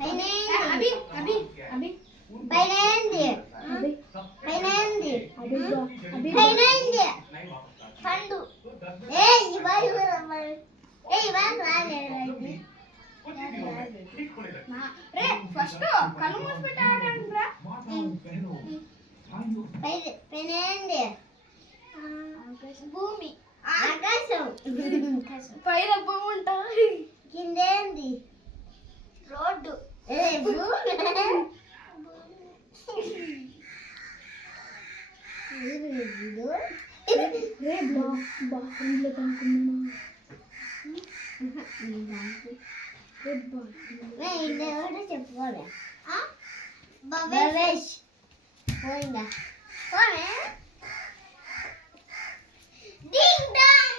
అభి అభి అభి పైనేంది అభి పైనేంది అభి పైనేంది పండు రే ఫస్ట్ కళ్ళు మూసి పెట్టి ఆడండి రా పైనేంది భూమి ఆకాశం పైన భూమి ఉంటుంది కిందేంది రోడ్డు చెప్పుకోలే భవేష్ పోయిందా పోనే ding dong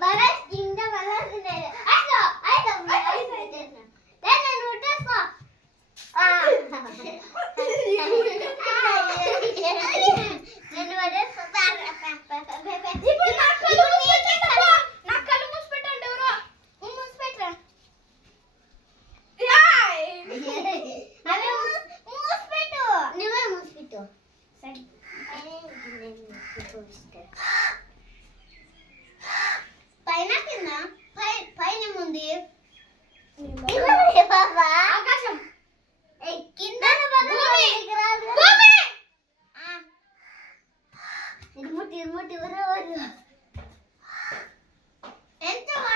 Bhavesh ding dong అలా తినేది ఐదో నేను ఉట్టేస్తా నేను వడేస్తా ఇప్పుడు నా కళ్ళు మూసి పెట్టండి ఎవరో మూసి పెట్టరా అవి మూసి పెట్టు నువ్వే మూసి పెట్టు పైన కింద పైన ఉంది బాబా